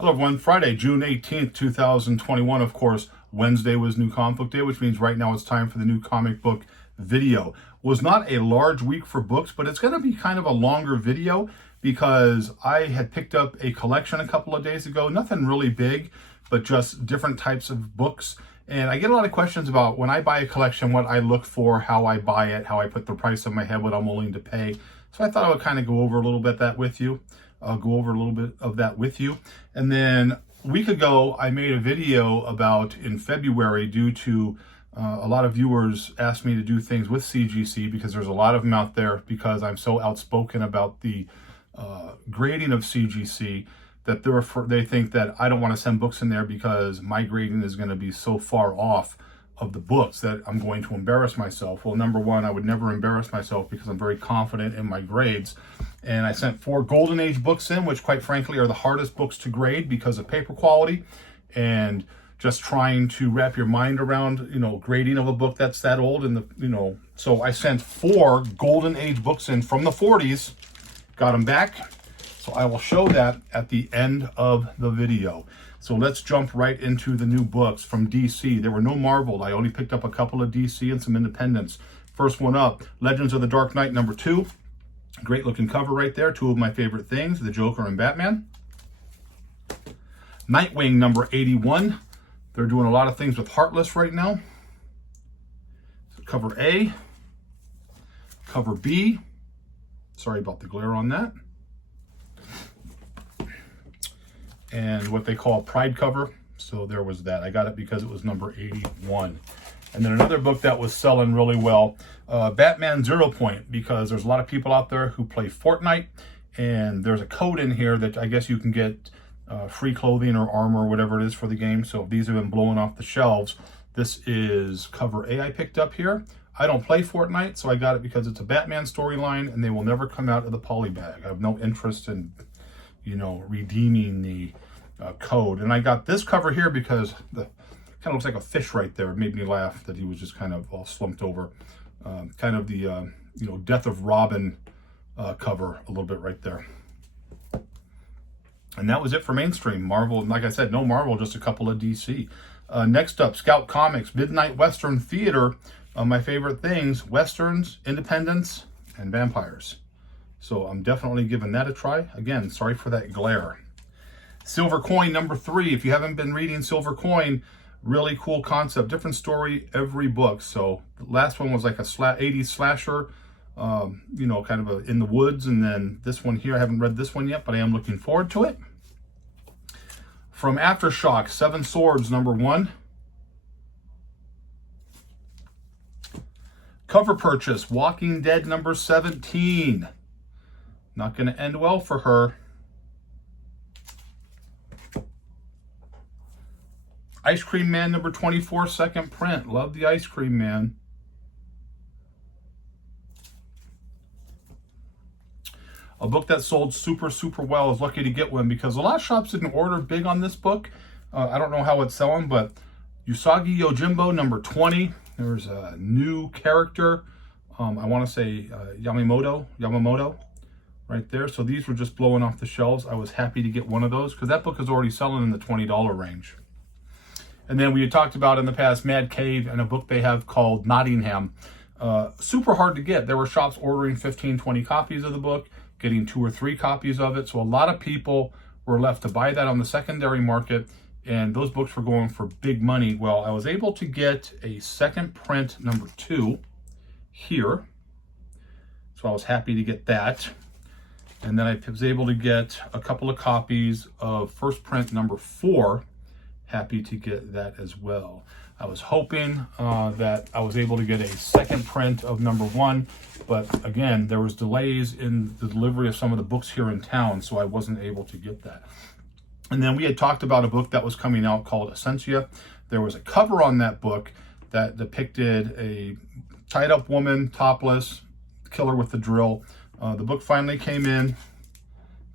Hello everyone, Friday, June 18th, 2021. Of course, Wednesday was New Comic Book Day, which means right now it's time for the new comic book video. Was not a large week for books, but it's going to be kind of a longer video because I had picked up a collection a couple of days ago. Nothing really big, but just different types of books. And I get a lot of questions about when I buy a collection, what I look for, how I buy it, how I put the price on my head, what I'm willing to pay. So I thought I would kind of go over a little bit that with you. I'll go over a little bit of that with you. And then a week ago, I made a video about in February due to a lot of viewers asked me to do things with CGC because there's a lot of them out there because I'm so outspoken about the grading of CGC that they think that I don't want to send books in there because my grading is going to be so far off of the books that I'm going to embarrass myself. Well, number one, I would never embarrass myself because I'm very confident in my grades. And I sent 4 Golden Age books in, which quite frankly are the hardest books to grade because of paper quality and just trying to wrap your mind around, grading of a book that's that old. And so I sent 4 Golden Age books in from the 40s, got them back. So I will show that at the end of the video. So let's jump right into the new books from DC. There were no Marvel. I only picked up a couple of DC and some independents. First one up, Legends of the Dark Knight #2. Great looking cover right there. 2 of my favorite things, the Joker and Batman. Nightwing #81. They're doing a lot of things with Heartless right now. So cover A, cover B. Sorry about the glare on that. And what they call Pride cover. So there was that. I got it because it was #81. And then another book that was selling really well, Batman 0 Point, because there's a lot of people out there who play Fortnite, and there's a code in here that I guess you can get free clothing or armor or whatever it is for the game. So these have been blowing off the shelves. This is cover A I picked up here. I don't play Fortnite, so I got it because it's a Batman storyline, and they will never come out of the poly bag. I have no interest in redeeming the code. And I got this cover here because the kind of looks like a fish right there. It made me laugh that he was just kind of all slumped over. Kind of the, Death of Robin cover a little bit right there. And that was it for mainstream. Marvel, like I said, no Marvel, just a couple of DC. Next up, Scout Comics, Midnight Western Theater. My favorite things, Westerns, independents, and vampires. So I'm definitely giving that a try. Again, sorry for that glare. Silver Coin #3. If you haven't been reading Silver Coin, really cool concept. Different story every book. So the last one was like a 80s slasher, kind of in the woods. And then this one here, I haven't read this one yet, but I am looking forward to it. From Aftershock, 7 Swords #1. Cover purchase, Walking Dead #17. Not going to end well for her. Ice Cream Man #24, second print. Love the Ice Cream Man. A book that sold super well. I was lucky to get one because a lot of shops didn't order big on this book. I don't know how it's selling, but Usagi Yojimbo #20. There's a new character. I want to say Yamamoto. Right there. So these were just blowing off the shelves. I was happy to get one of those because that book is already selling in the $20 range. And then we had talked about in the past Mad Cave and a book they have called Nottingham. Super hard to get. There were shops ordering 15, 20 copies of the book, getting 2 or 3 copies of it. So a lot of people were left to buy that on the secondary market, and those books were going for big money. Well, I was able to get a second print #2 here. So I was happy to get that. And then I was able to get a couple of copies of first print #4. Happy to get that as well. I was hoping that I was able to get a second print of #1, but again, there was delays in the delivery of some of the books here in town, so I wasn't able to get that. And then we had talked about a book that was coming out called Essentia. There was a cover on that book that depicted a tied up woman, topless, killer with the drill. The book finally came in.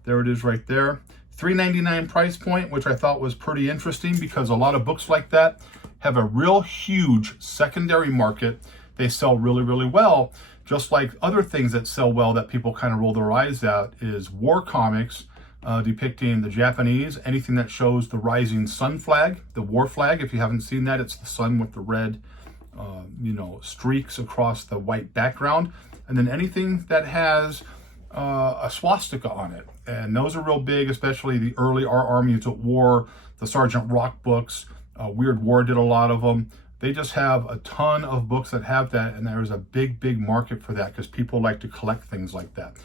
There it is right there. $3.99 price point, which I thought was pretty interesting because a lot of books like that have a real huge secondary market. They sell really well. Just like other things that sell well that people kind of roll their eyes at is war comics. depicting the Japanese, anything that shows the rising sun flag, the war flag. If you haven't seen that, it's the sun with the red, streaks across the white background. And then anything that has a swastika on it. And those are real big, especially the early Our Army is at War, the Sergeant Rock books. Weird War did a lot of them. They just have a ton of books that have that, and there's a big, big market for that because people like to collect things like that.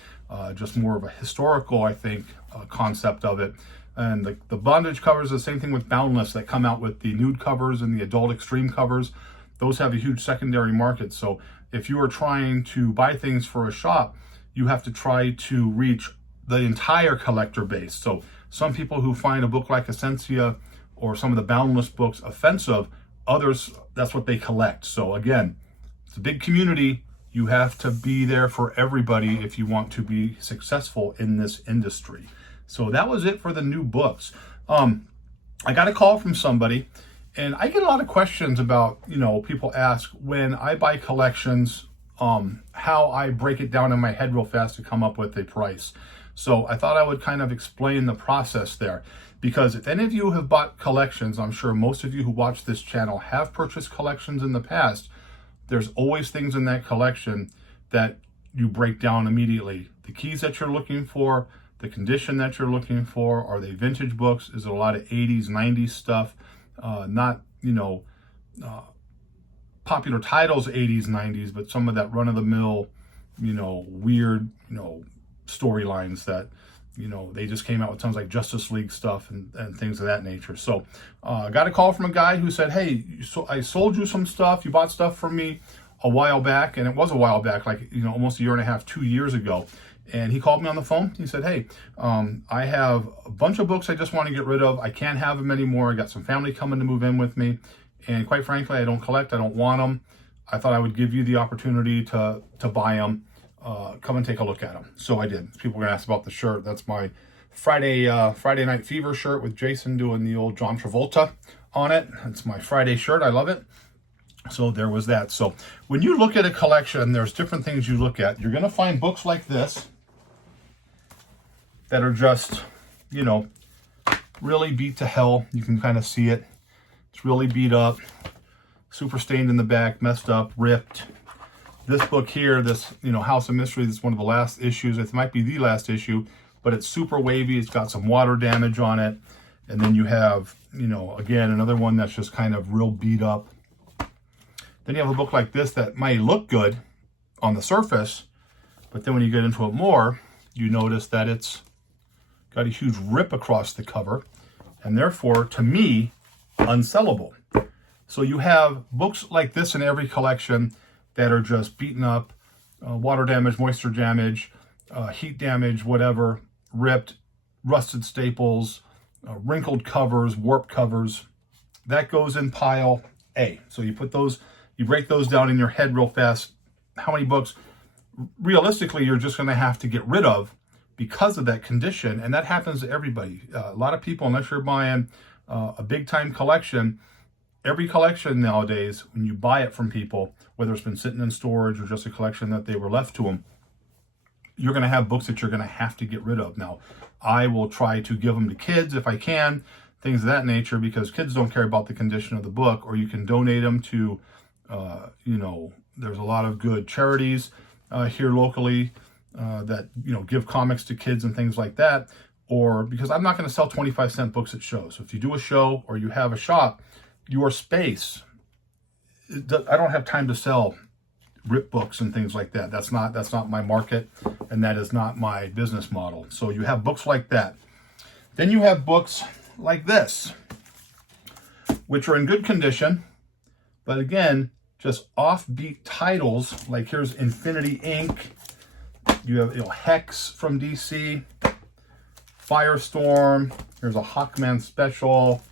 Just more of a historical, I think, concept of it. And the bondage covers, the same thing with Boundless that come out with the nude covers and the adult extreme covers. Those have a huge secondary market. So if you are trying to buy things for a shop, you have to try to reach the entire collector base. So some people who find a book like Essentia or some of the Boundless books offensive, others, that's what they collect. So again, it's a big community. You have to be there for everybody if you want to be successful in this industry. So that was it for the new books. I got a call from somebody, and I get a lot of questions about, people ask when I buy collections, how I break it down in my head real fast to come up with a price. So I thought I would kind of explain the process there, because if any of you have bought collections, I'm sure most of you who watch this channel have purchased collections in the past. There's always things in that collection that you break down immediately. The keys that you're looking for, the condition that you're looking for, are they vintage books? Is it a lot of 80s, 90s stuff? Not, popular titles 80s, 90s, but some of that run-of-the-mill, weird, storylines that, they just came out with tons like Justice League stuff and things of that nature. So I got a call from a guy who said, hey, I sold you some stuff. You bought stuff from me a while back. And it was a while back, like, almost a year and a half, 2 years ago. And he called me on the phone. He said, hey, I have a bunch of books I just want to get rid of. I can't have them anymore. I got some family coming to move in with me. And quite frankly, I don't collect. I don't want them. I thought I would give you the opportunity to buy them. Come and take a look at them. So I did. People were going to ask about the shirt. That's my Friday Night Fever shirt with Jason doing the old John Travolta on it. It's my Friday shirt. I love it. So there was that. So when you look at a collection, there's different things you look at. You're going to find books like this that are just, really beat to hell. You can kind of see it. It's really beat up, super stained in the back, messed up, ripped. This book here, this, House of Mystery, this is one of the last issues. It might be the last issue, but it's super wavy. It's got some water damage on it. And then you have, again, another one that's just kind of real beat up. Then you have a book like this that might look good on the surface, but then when you get into it more, you notice that it's got a huge rip across the cover, and therefore, to me, unsellable. So you have books like this in every collection that are just beaten up, water damage, moisture damage, heat damage, whatever, ripped, rusted staples, wrinkled covers, warped covers. That goes in pile A. So you put those, you break those down in your head real fast. How many books, realistically, you're just going to have to get rid of because of that condition. And that happens to everybody. A lot of people, unless you're buying a big time collection, every collection nowadays, when you buy it from people, whether it's been sitting in storage or just a collection that they were left to them, you're going to have books that you're going to have to get rid of. Now, I will try to give them to kids if I can, things of that nature, because kids don't care about the condition of the book, or you can donate them to, there's a lot of good charities here locally that, give comics to kids and things like that. Or because I'm not going to sell 25-cent books at shows. So if you do a show or you have a shop, your space, I don't have time to sell rip books and things like that. That's not my market, and that is not my business model. So you have books like that. Then you have books like this, which are in good condition, but again, just offbeat titles. Like here's Infinity Inc. You have Hex from DC, Firestorm. Here's a Hawkman special.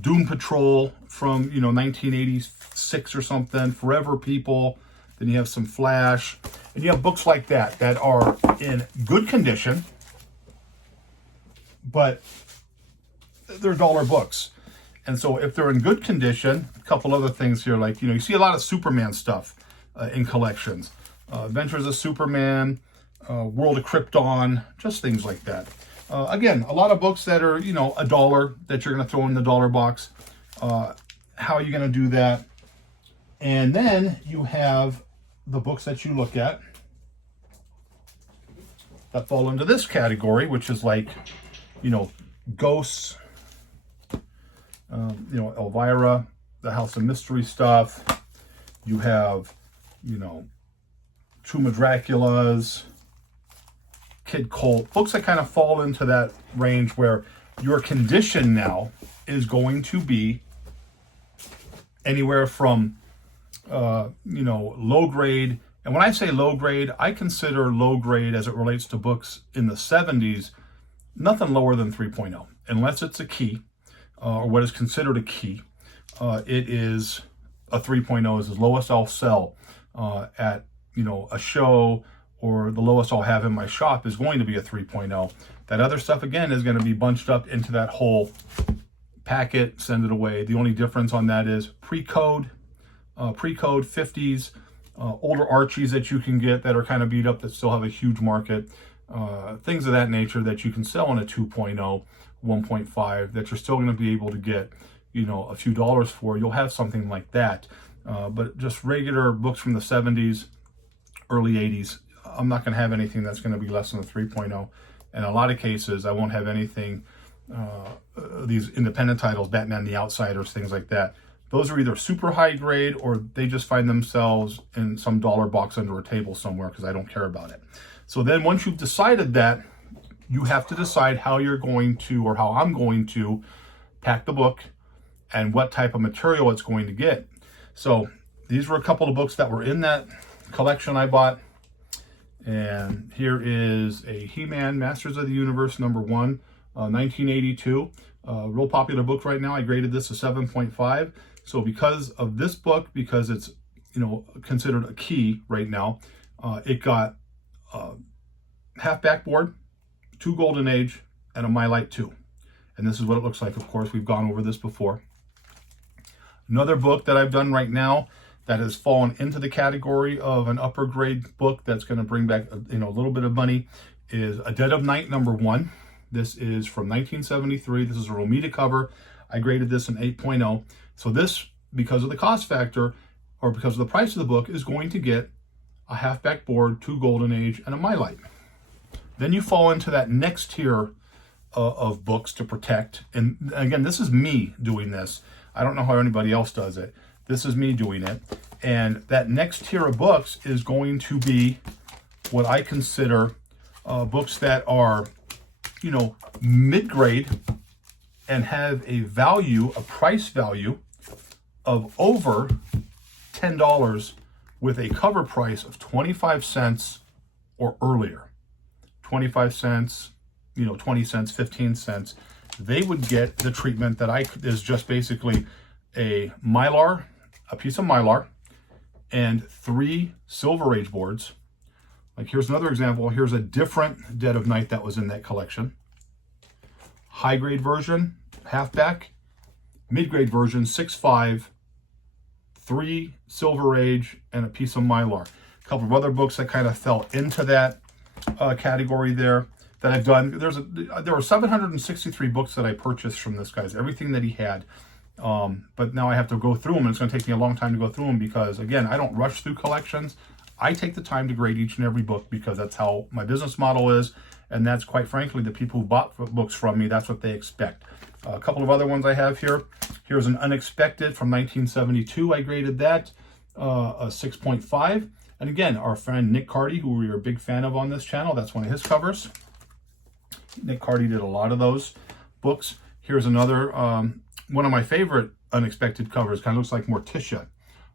Doom Patrol from 1986 or something, Forever People. Then you have some Flash, and you have books like that that are in good condition, but they're dollar books. And so if they're in good condition, a couple other things here, like you see a lot of Superman stuff in collections, Adventures of Superman, World of Krypton, just things like that. Again, a lot of books that are, you know, $1 that you're going to throw in the dollar box. How are you going to do that? And then you have the books that you look at that fall into this category, which is like, you know, Ghosts, you know, Elvira, the House of Mystery stuff. You have, you know, Tomb of Dracula's, Kid Colt, books that kind of fall into that range where your condition now is going to be anywhere from, you know, low grade. And when I say low grade, I consider low grade as it relates to books in the 70s, nothing lower than 3.0, unless it's a key or what is considered a key. It is a 3.0 is the lowest I'll sell at, you know, a show, or the lowest I'll have in my shop is going to be a 3.0. That other stuff, again, is going to be bunched up into that whole packet, send it away. The only difference on that is pre-code 50s, older Archies that you can get that are kind of beat up that still have a huge market, things of that nature that you can sell in a 2.0, 1.5, that you're still going to be able to get, you know, a few dollars for. You'll have something like that. But just regular books from the 70s, early 80s, I'm not going to have anything that's going to be less than a 3.0. In a lot of cases, I won't have anything, these independent titles, Batman the Outsiders, things like that. Those are either super high grade or they just find themselves in some dollar box under a table somewhere because I don't care about it. So then once you've decided that, you have to decide how you're going to, or how I'm going to pack the book and what type of material it's going to get. So these were a couple of books that were in that collection I bought. And here is a He-Man Masters of the Universe #1, 1982. Real popular book right now. I graded this a 7.5. So because of this book, because it's, you know, considered a key right now, it got half backboard, 2 Golden Age, and a My Light 2. And this is what it looks like. Of course, we've gone over this before. Another book that I've done right now that has fallen into the category of an upper grade book that's going to bring back, you know, a little bit of money is A Dead of Night #1. This is from 1973. This is a Romita cover. I graded this an 8.0. So this, because of the cost factor or because of the price of the book, is going to get a half backboard, 2 Golden Age, and a My Light. Then you fall into that next tier of books to protect. And again, this is me doing this. I don't know how anybody else does it. This is me doing it. And that next tier of books is going to be what I consider books that are, you know, mid-grade and have a value, a price value of over $10 with a cover price of 25 cents or earlier. 25 cents, you know, 20 cents, 15 cents. They would get the treatment that is just basically a Mylar, a piece of Mylar, and 3 Silver Age boards. Like here's another example. Here's a different Dead of Night that was in that collection. High grade version, halfback. Mid-grade version, 6.5, 3 Silver Age, and a piece of Mylar. A couple of other books that kind of fell into that category there that I've done. There were 763 books that I purchased from this guy's, everything that he had. But now I have to go through them, and it's going to take me a long time to go through them because, again, I don't rush through collections. I take the time to grade each and every book because that's how my business model is, and that's, quite frankly, the people who bought books from me, that's what they expect. A couple of other ones I have here. Here's an Unexpected from 1972. I graded that a 6.5. And again, our friend Nick Cardy, who we are a big fan of on this channel, that's one of his covers. Nick Cardy did a lot of those books. Here's another, one of my favorite Unexpected covers. Kind of looks like Morticia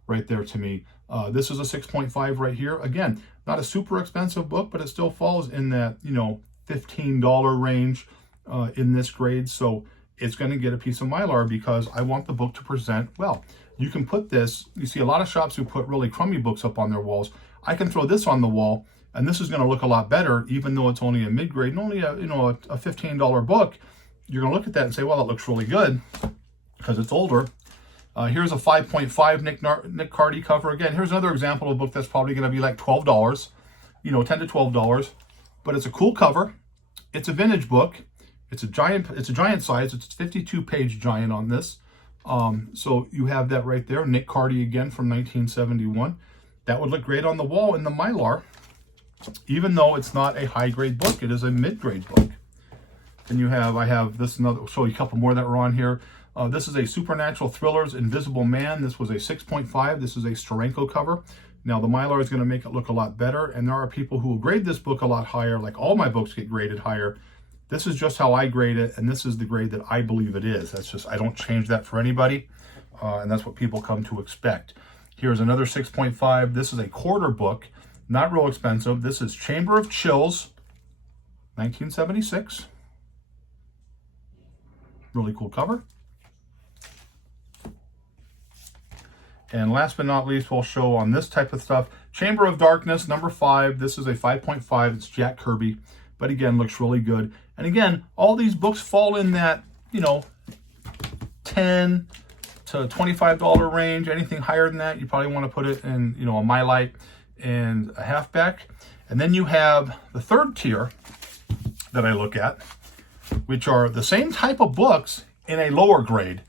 right there to me. This is a 6.5 right here. Again, not a super expensive book, but it still falls in that, you know, $15 range in this grade. So it's going to get a piece of Mylar because I want the book to present well. You can put this, you see a lot of shops who put really crummy books up on their walls. I can throw this on the wall and this is going to look a lot better, even though it's only a mid-grade and only a, you know, a $15 book. You're going to look at that and say, well, that looks really good because it's older. Here's a 5.5 Nick Cardy cover. Again, here's another example of a book that's probably going to be like $12, you know, $10 to $12, but it's a cool cover. It's a vintage book. It's a giant size. It's a 52-page giant on this. So you have that right there. Nick Cardy again from 1971. That would look great on the wall in the Mylar, even though it's not a high-grade book. It is a mid-grade book. And I have this, I'll show you a couple more that were on here. This is a Supernatural Thrillers Invisible Man. This was a 6.5. This is a Steranko cover. Now, the Mylar is going to make it look a lot better, and there are people who will grade this book a lot higher, like all my books get graded higher. This is just how I grade it, and this is the grade that I believe it is. That's just, I don't change that for anybody, and that's what people come to expect. Here's another 6.5. This is a quarter book, not real expensive. This is Chamber of Chills, 1976. Really cool cover. And last but not least, we'll show on this type of stuff, Chamber of Darkness, number 5. This is a 5.5. It's Jack Kirby, but again, looks really good. And again, all these books fall in that, $10 to $25 range. Anything higher than that, you probably want to put it in, a Mylite and a halfback. And then you have the third tier that I look at, which are the same type of books in a lower grade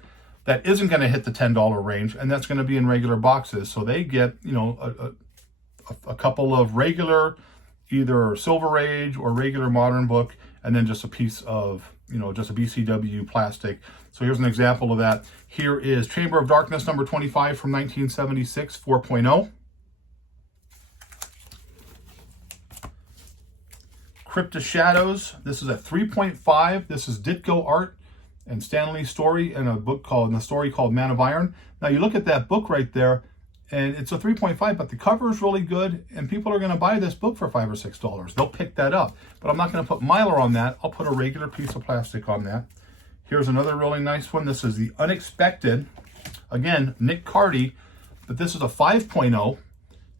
that isn't going to hit the $10 range, and that's going to be in regular boxes. So they get, a couple of regular, either Silver Age or regular modern book, and then just a piece of, just a BCW plastic. So here's an example of that. Here is Chamber of Darkness, number 25 from 1976, 4.0. Crypt of Shadows. This is a 3.5. This is Ditko art and Stan Lee's story in a story called Man of Iron. Now you look at that book right there, and it's a 3.5, but the cover is really good, and people are going to buy this book for $5 or $6. They'll pick that up, but I'm not going to put Mylar on that. I'll put a regular piece of plastic on that. Here's another really nice one. This is The Unexpected. Again, Nick Cardy, but this is a 5.0.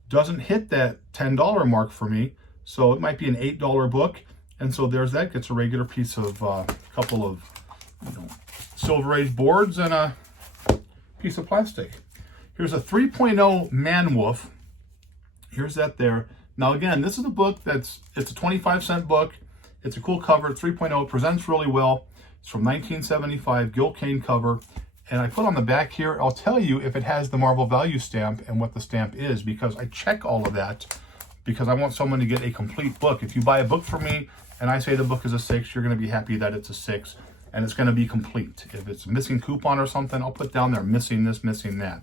Doesn't hit that $10 mark for me, so it might be an $8 book. And so there's that. Gets a regular piece of couple of Silver Age boards and a piece of plastic. Here's a 3.0 Man Wolf. Here's that there. Now again, this is a book it's a 25-cent book. It's a cool cover, 3.0, presents really well. It's from 1975, Gil Kane cover. And I put on the back here, I'll tell you if it has the Marvel Value stamp and what the stamp is, because I check all of that because I want someone to get a complete book. If you buy a book from me and I say the book is a 6, you're going to be happy that it's a 6. And it's going to be complete. If it's a missing coupon or something, I'll put down there missing this, missing that.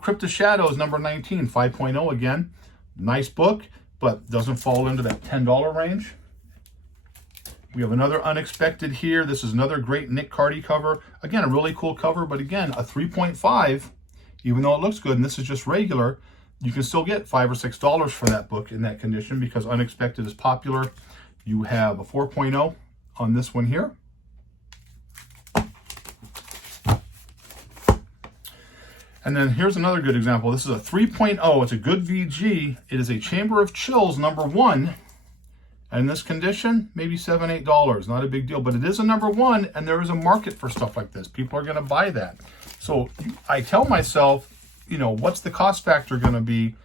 Crypt of Shadows, number 19, 5.0 again. Nice book, but doesn't fall into that $10 range. We have another Unexpected here. This is another great Nick Cardy cover. Again, a really cool cover, but again, a 3.5. Even though it looks good, and this is just regular, you can still get $5 or $6 for that book in that condition because Unexpected is popular. You have a 4.0 on this one here. And then here's another good example. This is a 3.0. It's a good VG. It is a Chamber of Chills, number 1. And in this condition, maybe $7, $8. Not a big deal. But it is a number 1, and there is a market for stuff like this. People are going to buy that. So I tell myself, what's the cost factor going to be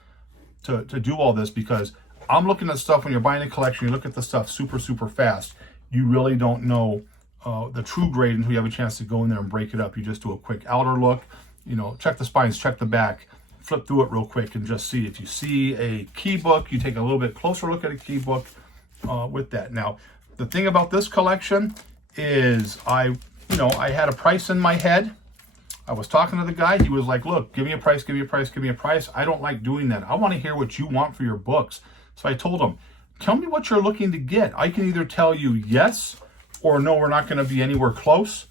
to do all this? Because I'm looking at stuff when you're buying a collection. You look at the stuff super, super fast. You really don't know the true grade until you have a chance to go in there and break it up. You just do a quick outer look. Check the spines, check the back, flip through it real quick and just see. If you see a key book, you take a little bit closer look at a key book with that. Now, the thing about this collection is I had a price in my head. I was talking to the guy. He was like, look, give me a price, give me a price, give me a price. I don't like doing that. I want to hear what you want for your books. So I told him, tell me what you're looking to get. I can either tell you yes or no, we're not going to be anywhere close.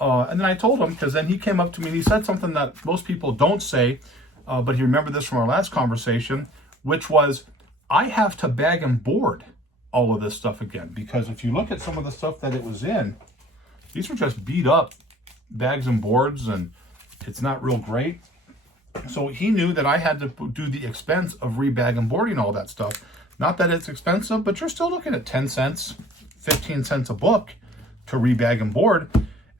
And then I told him, because then he came up to me and he said something that most people don't say, but he remembered this from our last conversation, which was, I have to bag and board all of this stuff again. Because if you look at some of the stuff that it was in, these were just beat up bags and boards, and it's not real great. So he knew that I had to do the expense of rebag and boarding all that stuff. Not that it's expensive, but you're still looking at 10 cents, 15 cents a book to rebag and board.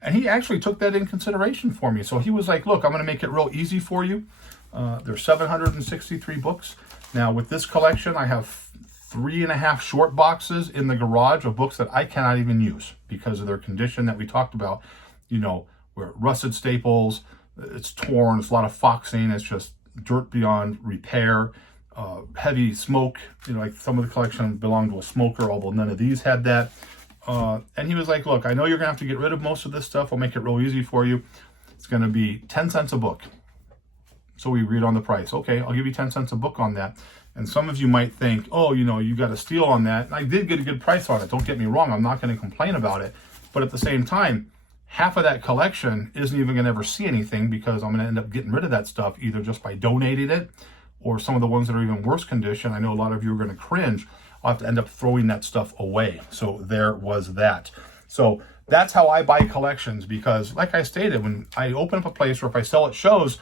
And he actually took that in consideration for me. So he was like, look, I'm going to make it real easy for you. There's 763 books. Now with this collection, I have 3.5 short boxes in the garage of books that I cannot even use because of their condition that we talked about, you know, where rusted staples, it's torn, it's a lot of foxing, it's just dirt beyond repair, heavy smoke, you know, like some of the collection belonged to a smoker, although none of these had that. And he was like, look, I know you're gonna have to get rid of most of this stuff. I'll make it real easy for you. It's gonna be 10 cents a book. So we agreed on the price. Okay, I'll give you 10 cents a book on that. And some of you might think, oh, you know, you got a steal on that. And I did get a good price on it. Don't get me wrong. I'm not going to complain about it. But at the same time, half of that collection isn't even going to ever see anything because I'm going to end up getting rid of that stuff either just by donating it or some of the ones that are even worse condition. I know a lot of you are going to cringe. I'll have to end up throwing that stuff away. So there was that. So that's how I buy collections because, like I stated, when I open up a place or if I sell at shows,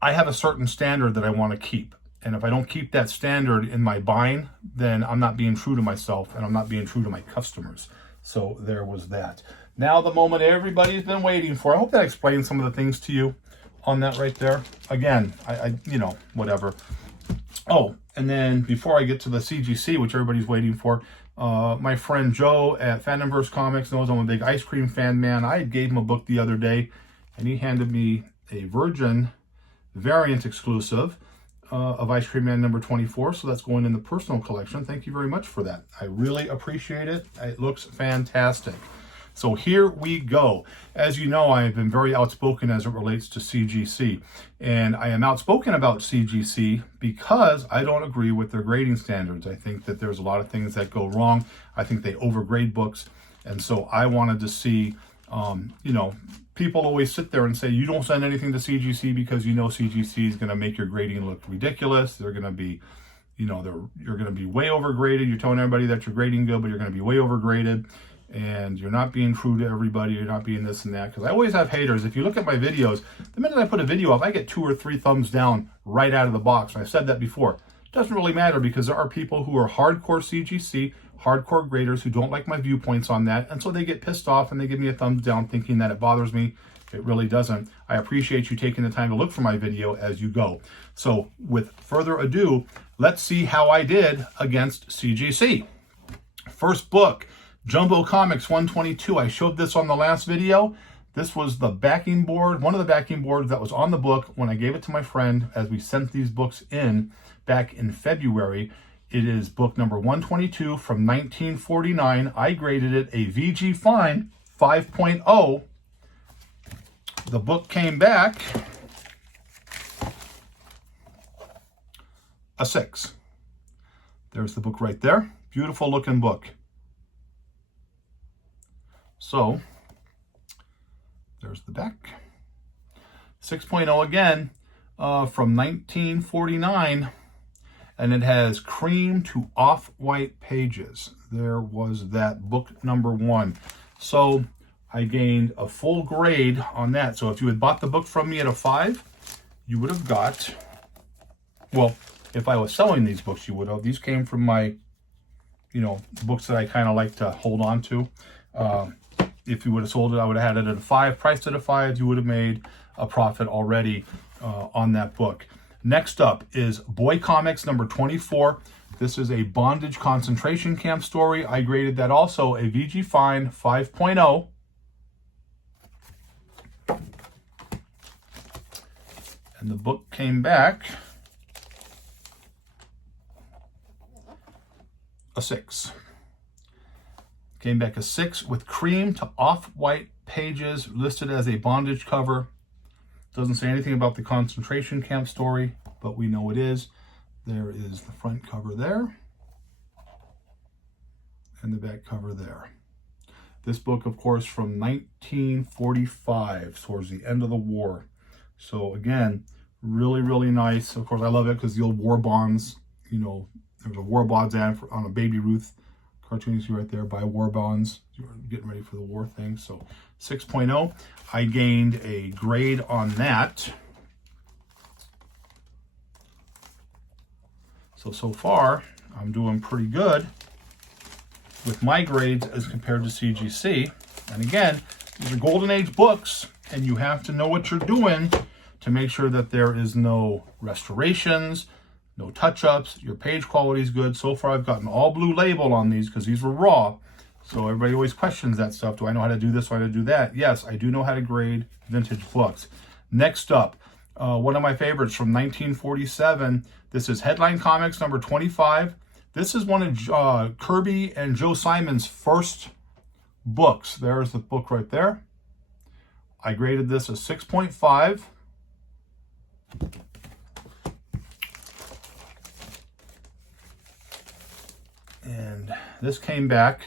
I have a certain standard that I want to keep. And if I don't keep that standard in my buying, then I'm not being true to myself and I'm not being true to my customers. So there was that. Now the moment everybody's been waiting for. I hope that explains some of the things to you on that right there. Again, I you know, whatever. Oh, and then before I get to the CGC, which everybody's waiting for, my friend Joe at Fandomverse Comics knows I'm a big ice cream fan, man. I gave him a book the other day and he handed me a Virgin variant exclusive of Ice Cream Man number 24. So that's going in the personal collection. Thank you very much for that. I really appreciate it. It looks fantastic. So here we go. As you know, I have been very outspoken as it relates to CGC. And I am outspoken about CGC because I don't agree with their grading standards. I think that there's a lot of things that go wrong. I think they overgrade books. And so I wanted to see, you know, people always sit there and say, you don't send anything to CGC because you know CGC is going to make your grading look ridiculous. They're going to be, you know, you're going to be way overgraded. You're telling everybody that you're grading good, but you're going to be way overgraded. And you're not being true to everybody. You're not being this and that. Because I always have haters. If you look at my videos, the minute I put a video up, I get 2 or 3 thumbs down right out of the box. And I've said that before. It doesn't really matter because there are people who are hardcore CGC, hardcore graders who don't like my viewpoints on that. And so they get pissed off and they give me a thumbs down thinking that it bothers me. It really doesn't. I appreciate you taking the time to look for my video as you go. So with further ado, let's see how I did against CGC. First book, Jumbo Comics 122. I showed this on the last video. This was the backing board, one of the backing boards that was on the book when I gave it to my friend as we sent these books in back in February. It is book number 122 from 1949. I graded it a VG Fine 5.0. The book came back a 6. There's the book right there. Beautiful looking book. So there's the back. 6.0 again from 1949. And it has cream to off-white pages. There was that book number 1. So I gained a full grade on that. So if you had bought the book from me at a 5, you would have got, well, if I was selling these books, you would have. These came from my, you know, books that I kind of like to hold on to. If you would have sold it, I would have had it at a 5, priced at a 5. You would have made a profit already on that book. Next up is Boy Comics number 24. This is a bondage concentration camp story. I graded that also a VG Fine 5.0. And the book came back a 6. Came back a 6 with cream to off-white pages, listed as a bondage cover. Doesn't say anything about the concentration camp story, but we know it is. There is the front cover there and the back cover there. This book, of course, from 1945, towards the end of the war. So again, really, really nice. Of course, I love it because the old war bonds, you know, there's a war bonds ad on a Baby Ruth cartoon you see right there, buy war bonds. You're getting ready for the war thing. So 6.0, I gained a grade on that. So far, I'm doing pretty good with my grades as compared to CGC. And again, these are golden age books, and you have to know what you're doing to make sure that there is no restorations, no touch-ups, your page quality is good. So far I've gotten all blue label on these because these were raw. So everybody always questions that stuff. Do I know how to do this or how to do that? Yes, I do know how to grade vintage books. Next up, one of my favorites from 1947. This is Headline Comics number 25. This is one of Kirby and Joe Simon's first books. There's the book right there. I graded this a 6.5. And this came back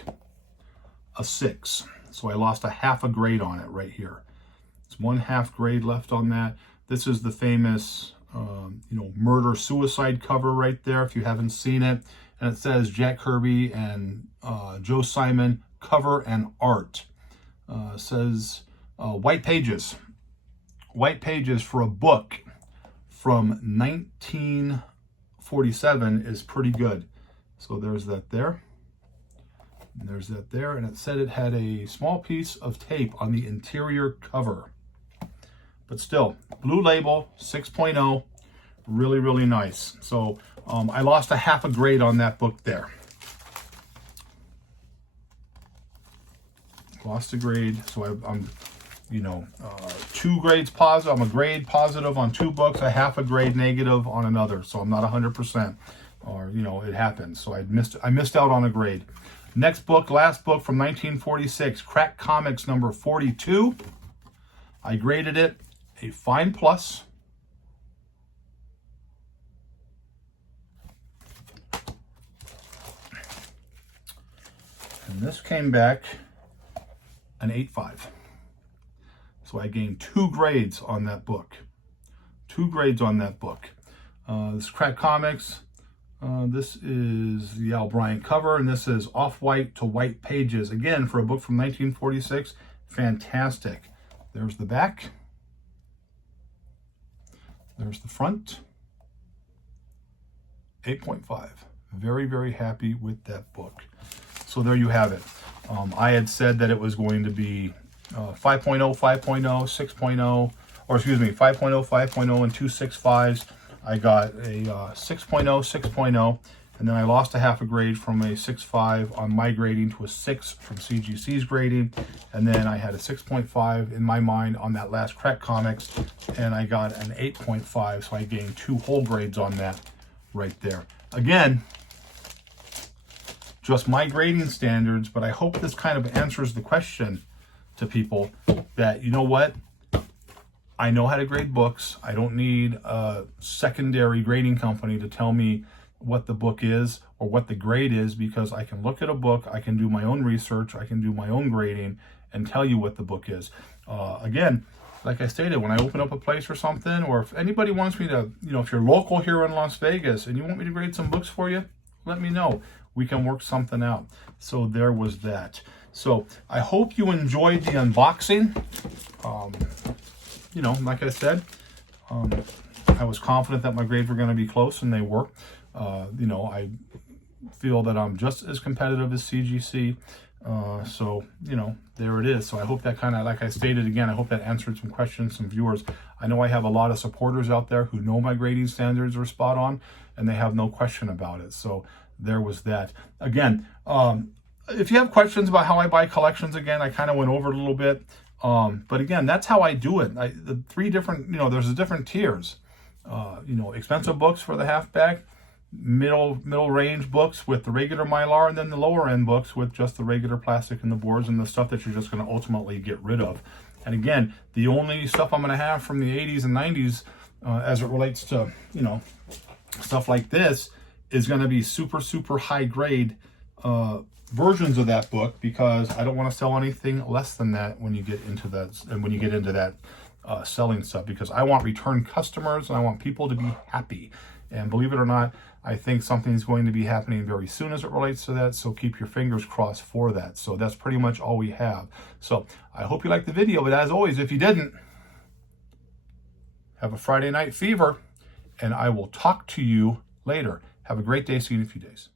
a 6. So I lost a half a grade on it right here. It's 1/2 grade left on that. This is the famous, murder-suicide cover right there, if you haven't seen it. And it says Jack Kirby and Joe Simon, cover and art. It says white pages. White pages for a book from 1947 is pretty good. So there's that there. And there's that there. And it said it had a small piece of tape on the interior cover. But still, blue label, 6.0. Really, really nice. So I lost a half a grade on that book there. Lost a grade. So I'm 2 grades positive. I'm a grade positive on 2 books, a half a grade negative on another. So I'm not 100%. Or, it happens. So I missed out on a grade. Next book, last book from 1946, Crack Comics number 42. I graded it a fine plus. And this came back an 8.5. So I gained 2 grades on that book. 2 grades on that book. This Crack Comics. This is the Al Bryant cover, and this is off-white to white pages. Again, for a book from 1946, fantastic. There's the back. There's the front. 8.5. Very, very happy with that book. So there you have it. I had said that it was going to be 5.0, 5.0, 6.0, or excuse me, 5.0, 5.0, and 2 6.5s. I got a 6.0, 6.0, and then I lost a half a grade from a 6.5 on my grading to a 6 from CGC's grading, and then I had a 6.5 in my mind on that last Crack Comics, and I got an 8.5, so I gained 2 whole grades on that right there. Again, just my grading standards, but I hope this kind of answers the question to people that, you know what? I know how to grade books. I don't need a secondary grading company to tell me what the book is or what the grade is, because I can look at a book, I can do my own research, I can do my own grading and tell you what the book is. Again, like I stated, when I open up a place or something, or if anybody wants me to, if you're local here in Las Vegas and you want me to grade some books for you, let me know. We can work something out. So there was that. So I hope you enjoyed the unboxing. Like I said, I was confident that my grades were going to be close, and they were. I feel that I'm just as competitive as CGC. So, there it is. So I hope that kind of, like I stated again, I hope that answered some questions, some viewers. I know I have a lot of supporters out there who know my grading standards are spot on, and they have no question about it. So there was that. Again, if you have questions about how I buy collections, again, I kind of went over it a little bit. But again, that's how I do it. The 3 different, there's the different tiers. Expensive books for the halfback, middle range books with the regular Mylar, and then the lower end books with just the regular plastic and the boards and the stuff that you're just going to ultimately get rid of. And again, the only stuff I'm going to have from the 80s and 90s as it relates to, stuff like this is going to be super, super high grade versions of that book, because I don't want to sell anything less than that when you get into that, and when you get into that selling stuff, because I want return customers and I want people to be happy. And believe it or not, I think something's going to be happening very soon as it relates to that, so keep your fingers crossed for that. So that's pretty much all we have. So I hope you liked the video, but as always, if you didn't, have a Friday night fever, and I will talk to you later. Have a great day. See you in a few days.